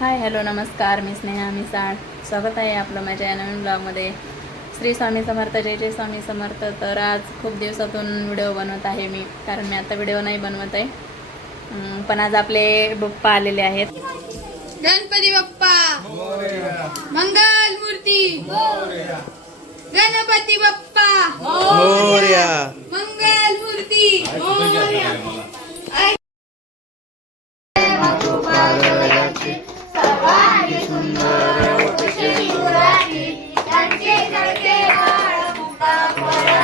Hi hello नमस्कार. मी स्नेहा मिसाळ. स्वागत आहे आपलं माझ्या या नवीन ब्लॉगमध्ये. श्री स्वामी समर्थ जय जय स्वामी समर्थ. तर आज खूप दिवसातून व्हिडिओ बनवत आहे मी कारण मी आता व्हिडिओ नाही बनवत आहे. पण आज आपले बप्पा आलेले आहेत. गणपती बाप्पा. मंगल मूर्ती गणपती बाप्पा.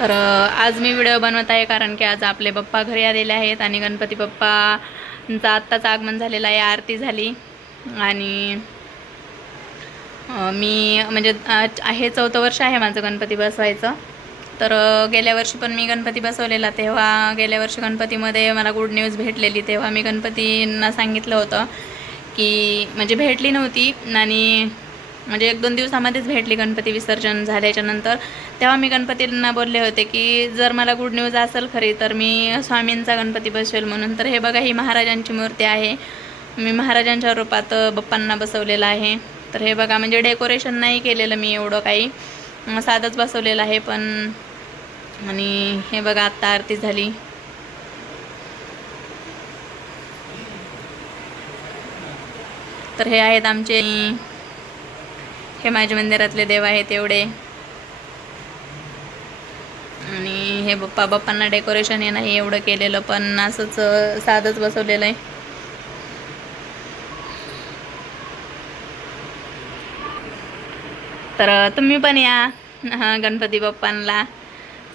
तर आज मी व्हिडिओ बनवत आहे कारण की आज आपले पप्पा घरी आलेले आहेत आणि गणपती बाप्पांचं आत्ताच आगमन झालेलं आहे आरती झाली. आणि मी म्हणजे आज आहे चौथं वर्ष आहे माझं गणपती बसवायचं. तर गेल्या वर्षी पण मी गणपती बसवलेला तेव्हा गेल्या वर्षी गणपतीमध्ये मला गुड न्यूज भेटलेली तेव्हा मी गणपतींना सांगितलं होतं की म्हणजे भेटली नव्हती आणि म्हणजे एक दोन दिवसामध्येच भेटली गणपती विसर्जन झाल्याच्यानंतर. तेव्हा मी गणपतींना बोलले होते की जर मला गुड न्यूज असेल खरी तर मी स्वामींचा गणपती बसवेल म्हणून. तर हे बघा ही महाराजांची मूर्ती आहे. मी महाराजांच्या रूपात बाप्पांना बसवलेलं आहे. तर हे बघा म्हणजे डेकोरेशन नाही केलेलं मी एवढं काही. साधंच बसवलेलं आहे पण आणि हे बघा आत्ता आरती झाली. तर हे आहेत आमचे हे माझ्या मंदिरातले देव आहेत एवढे. आणि हे बाप्पा बाप्पांना डेकोरेशन हे नाही एवढं केलेलं पण असंच साधंच बसवलेलं आहे. तर तुम्ही पण या गणपती बाप्पांना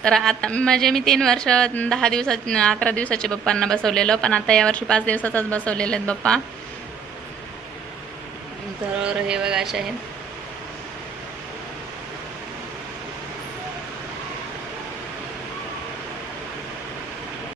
तर आता म्हणजे मी तीन वर्ष दहा दिवसात अकरा दिवसाचे बाप्पांना बसवलेलं पण आता यावर्षी पाच दिवसाचाच बसवलेले आहेत बाप्पा. तर हे बघा असे आहेत.